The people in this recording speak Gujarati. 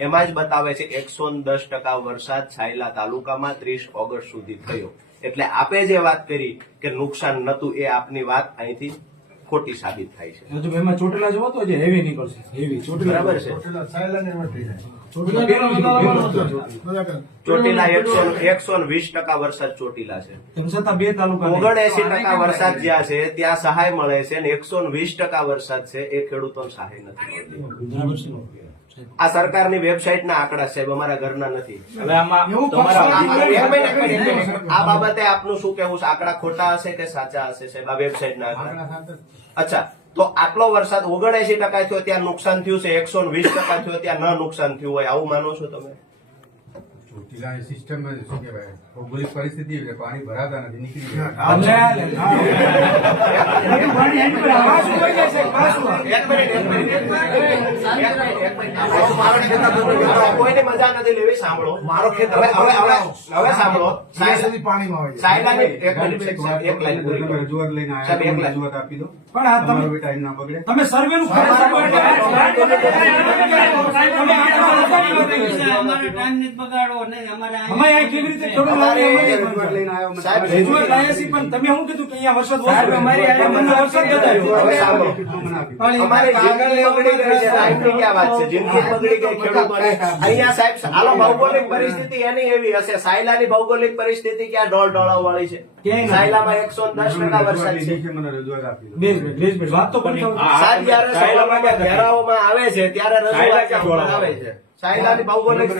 એમાં જ બતાવે છે એકસો દસ ટકા વરસાદ છાયલા તાલુકામાં ત્રીસ ઓગસ્ટ સુધી થયો. એટલે આપે જે વાત કરી કે નુકસાન નતું એ આપની વાત અહીંથી ખોટી સાબિત થાય છે. હજુ એમાં ચોટીલા જોવો તો જે હેવી નીકળશે. હેવી ચોટીલા બરાબર છે. ચોટીલા એકસો એકસો વીસ ટકા વરસાદ ચોટીલા છે. તેમ છતાં બે તાલુકા ઓગણએસી ટકા વરસાદ જ્યાં છે ત્યાં સહાય મળે છે અને એકસો વીસ ટકા વરસાદ છે એ ખેડૂતોને સહાય નથી મળતી. આ સરકારની વેબસાઇટના આંકડા સાહેબ અમારા ઘરના નથી. હવે આમાં આ- બાબતે આપનું શું કેવું છે? આંકડા ખોટા હશે કે સાચા હશે સાહેબ આ વેબસાઇટના આંકડા? અચ્છા તો આટલો વરસાદ ઓગણએસી ટકા થયો ત્યાં નુકસાન થયું છે એકસો વીસ ટકા થયો ત્યાં ન નુકસાન થયું હોય આવું માનો છો તમે? સિસ્ટમ શું કહેવાય? ભૌગોલિક પરિસ્થિતિ એટલે પાણી ભરાતા નથી નીકળી જાય કોઈની મજા નથી લેવી સાંભળો મારો ખેતર હવે હવે હવે હવે સાંભળો પાણીમાં સાહેબ, એક લાઈન તમે રજૂઆત લઈને સાહેબ, એક રજૂઆત આપી દો પણ આ તમે- ટાઈમ ના બગડે તમે સર્વે નું અમે અહીં કેવી રીતે ખેડૂત લાવીએ? લઈને આવ્યો સાહેબ, રજૂઆત લાયા છીએ, પણ તમે શું કીધું કે અહીંયા વરસાદ ઓછો અમારી આજે મને વરસાદ બતાવ્યો. હવે સાંભળો. મને આપી દો. અમારી જિંદગી બગડી ગઈ છે ટાઈમની ક્યાં વાત છે જિંદગી બગડી ગઈ ખેડૂતોની અહીંયા સાહેબ હાલો ભૌગોલિક પરિસ્થિતિ એની એવી હશે સાયલાની ભૌગોલિક પરિસ્થિતિ ક્યાં ડોળ ડોળાવ વાળી છે. સાયલામાં એકસો દસ ટકા વરસાદ છે. વાત તો સાહેબ જયારે સાયલામાં ઘેરાઓમાં આવે છે ત્યારે રજૂઆત આવે છે સાયલાની ભૌગોલિક